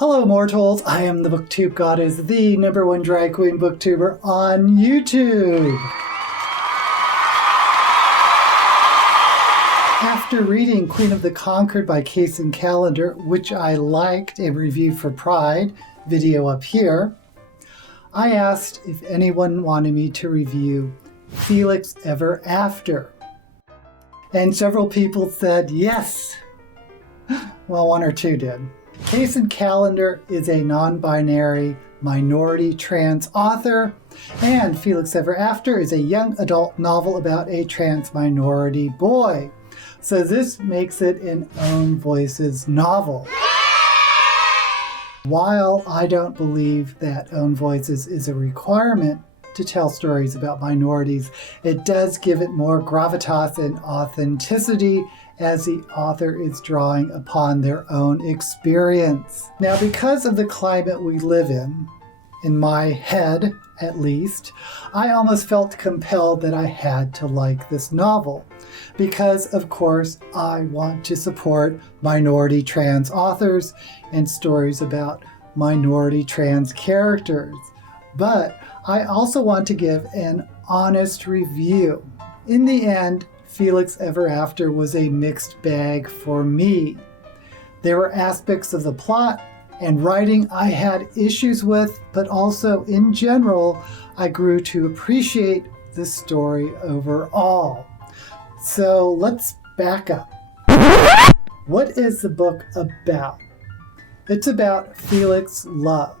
Hello mortals, I am the BookTube Goddess, the #1 drag queen booktuber on YouTube. After reading Queen of the Conquered by Kacen Callender, which I liked and reviewed for Pride, video up here, I asked if anyone wanted me to review Felix Ever After. And several people said yes. Well, one or two did. Kacen Callender is a non-binary minority trans author, and Felix Ever After is a young adult novel about a trans minority boy. So this makes it an Own Voices novel. While I don't believe that Own Voices is a requirement to tell stories about minorities, it does give it more gravitas and authenticity as the author is drawing upon their own experience. Now, because of the climate we live in my head at least, I almost felt compelled that I had to like this novel. Because, of course, I want to support minority trans authors and stories about minority trans characters. But I also want to give an honest review. In the end, Felix Ever After was a mixed bag for me. There were aspects of the plot and writing I had issues with, but also in general, I grew to appreciate the story overall. So let's back up. What is the book about? It's about Felix Love.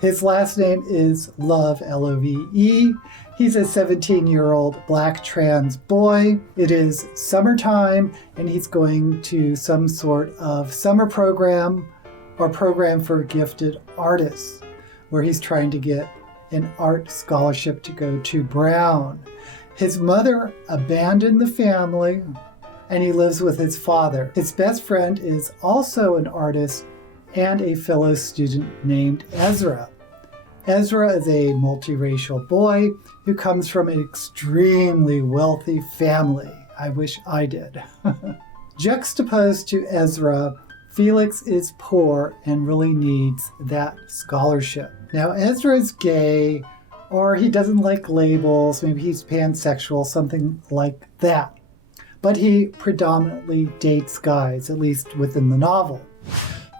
His last name is Love, L-O-V-E. He's a 17-year-old black trans boy. It is summertime, and he's going to some sort of summer program or program for gifted artists, where he's trying to get an art scholarship to go to Brown. His mother abandoned the family, and he lives with his father. His best friend is also an artist and a fellow student named Ezra. Ezra is a multiracial boy who comes from an extremely wealthy family. I wish I did. Juxtaposed to Ezra, Felix is poor and really needs that scholarship. Now, Ezra is gay, or he doesn't like labels, maybe he's pansexual, something like that. But he predominantly dates guys, at least within the novel.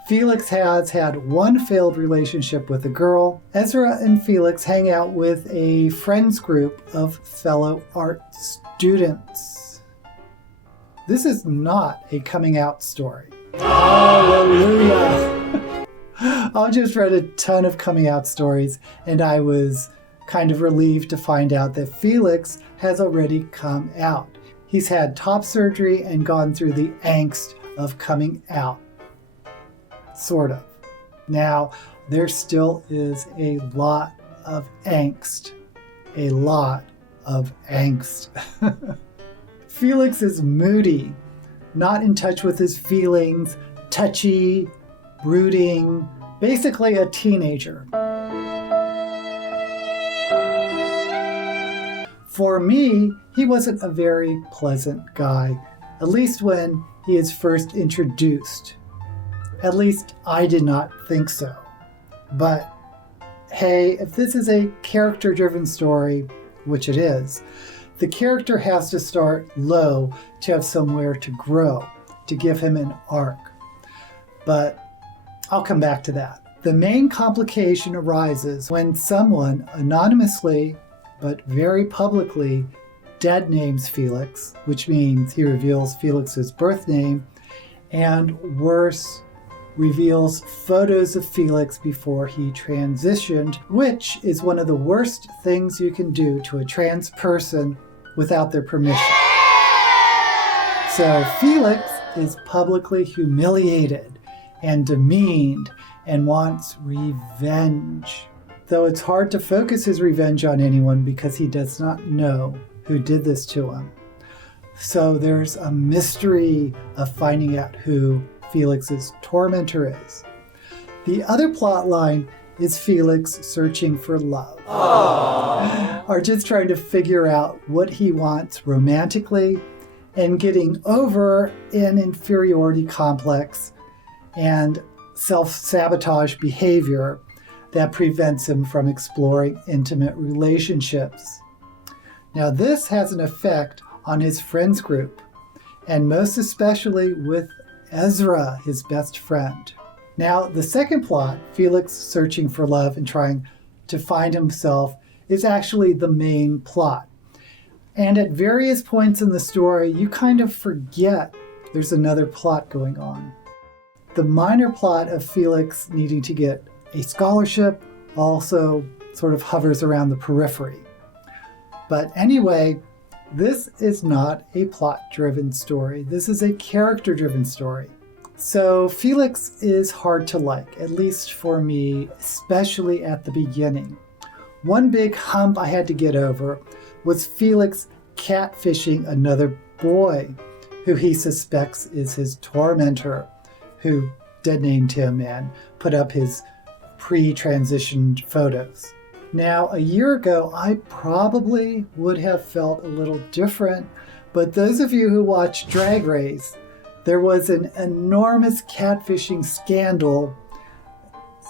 Felix has had one failed relationship with a girl. Ezra and Felix hang out with a friends group of fellow art students. This is not a coming out story. Hallelujah! I just read a ton of coming out stories, and I was kind of relieved to find out that Felix has already come out. He's had top surgery and gone through the angst of coming out. Sort of. Now, there still is a lot of angst. A lot of angst. Felix is moody, not in touch with his feelings, touchy, brooding, basically a teenager. For me, he wasn't a very pleasant guy, at least when he is first introduced. At least I did not think so. But hey, if this is a character-driven story, which it is, the character has to start low to have somewhere to grow, to give him an arc. But I'll come back to that. The main complication arises when someone anonymously, but very publicly, dead names Felix, which means he reveals Felix's birth name, and worse, reveals photos of Felix before he transitioned, which is one of the worst things you can do to a trans person without their permission. So Felix is publicly humiliated and demeaned and wants revenge. Though it's hard to focus his revenge on anyone because he does not know who did this to him. So there's a mystery of finding out who Felix's tormentor is. The other plot line is Felix searching for love. Aww. Or just trying to figure out what he wants romantically and getting over an inferiority complex and self-sabotage behavior that prevents him from exploring intimate relationships. Now, this has an effect on his friends group, and most especially with Ezra, his best friend. Now, the second plot, Felix searching for love and trying to find himself, is actually the main plot. And at various points in the story, you kind of forget there's another plot going on. The minor plot of Felix needing to get a scholarship also sort of hovers around the periphery. But anyway, this is not a plot-driven story. This is a character-driven story. So Felix is hard to like, at least for me, especially at the beginning. One big hump I had to get over was Felix catfishing another boy who he suspects is his tormentor, who dead-named him and put up his pre-transitioned photos. Now, a year ago, I probably would have felt a little different, but those of you who watch Drag Race, there was an enormous catfishing scandal.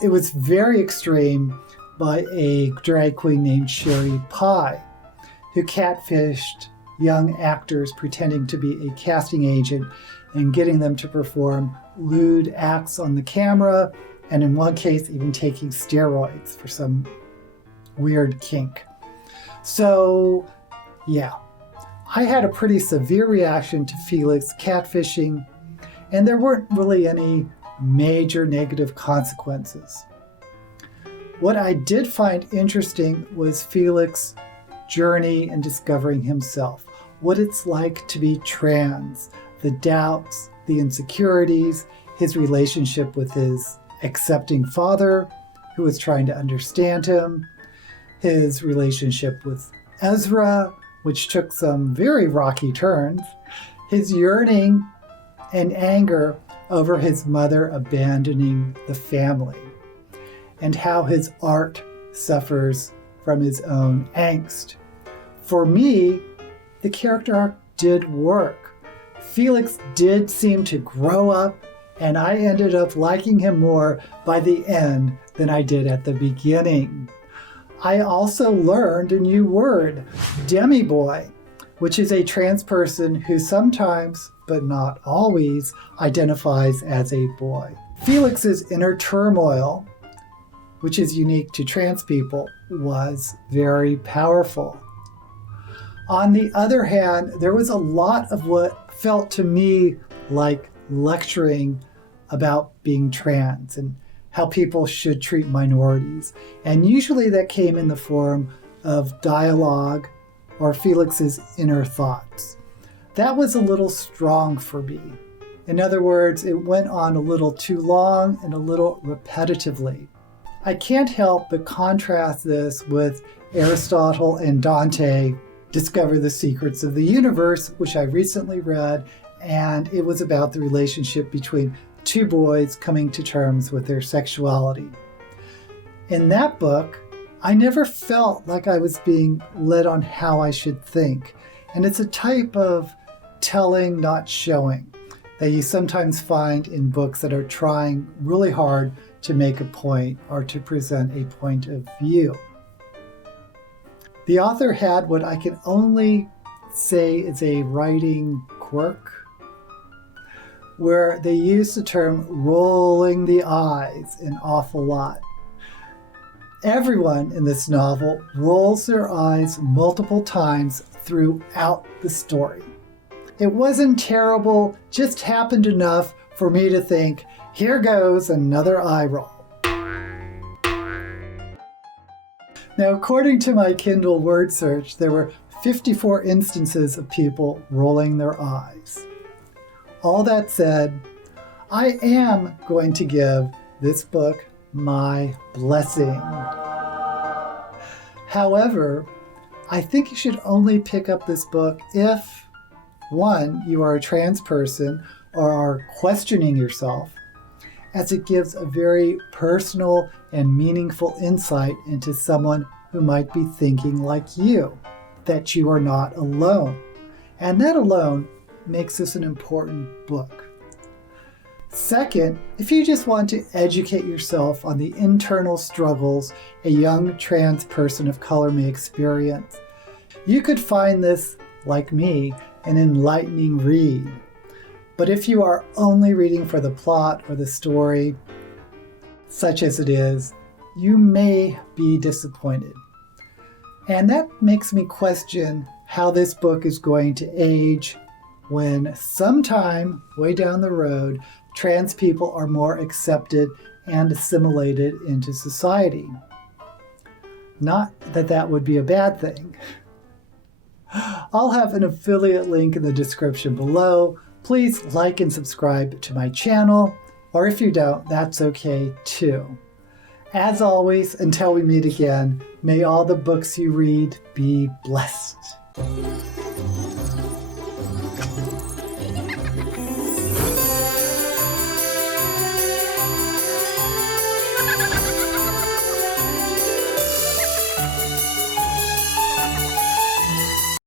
It was very extreme by a drag queen named Sherry Pie, who catfished young actors pretending to be a casting agent and getting them to perform lewd acts on the camera, and in one case, even taking steroids for some weird kink. So, yeah, I had a pretty severe reaction to Felix catfishing, and there weren't really any major negative consequences. What I did find interesting was Felix's journey in discovering himself, what it's like to be trans, the doubts, the insecurities, his relationship with his accepting father, who was trying to understand him, his relationship with Ezra, which took some very rocky turns, his yearning and anger over his mother abandoning the family, and how his art suffers from his own angst. For me, the character arc did work. Felix did seem to grow up, and I ended up liking him more by the end than I did at the beginning. I also learned a new word, demi-boy, which is a trans person who sometimes, but not always, identifies as a boy. Felix's inner turmoil, which is unique to trans people, was very powerful. On the other hand, there was a lot of what felt to me like lecturing about being trans and how people should treat minorities. And usually that came in the form of dialogue or Felix's inner thoughts. That was a little strong for me. In other words, it went on a little too long and a little repetitively. I can't help but contrast this with Aristotle and Dante Discover the Secrets of the Universe, which I recently read, and it was about the relationship between two boys coming to terms with their sexuality. In that book, I never felt like I was being led on how I should think, and it's a type of telling, not showing, that you sometimes find in books that are trying really hard to make a point or to present a point of view. The author had what I can only say is a writing quirk, where they use the term rolling the eyes an awful lot. Everyone in this novel rolls their eyes multiple times throughout the story. It wasn't terrible, just happened enough for me to think, here goes another eye roll. Now, according to my Kindle word search, there were 54 instances of people rolling their eyes. All that said, I am going to give this book my blessing. However, I think you should only pick up this book if, one, you are a trans person or are questioning yourself, as it gives a very personal and meaningful insight into someone who might be thinking like you, that you are not alone. And that alone makes this an important book. Second, if you just want to educate yourself on the internal struggles a young trans person of color may experience, you could find this, like me, an enlightening read. But if you are only reading for the plot or the story, such as it is, you may be disappointed. And that makes me question how this book is going to age when sometime way down the road, trans people are more accepted and assimilated into society. Not that that would be a bad thing. I'll have an affiliate link in the description below. Please like and subscribe to my channel, or if you don't, that's okay too. As always, until we meet again, may all the books you read be blessed.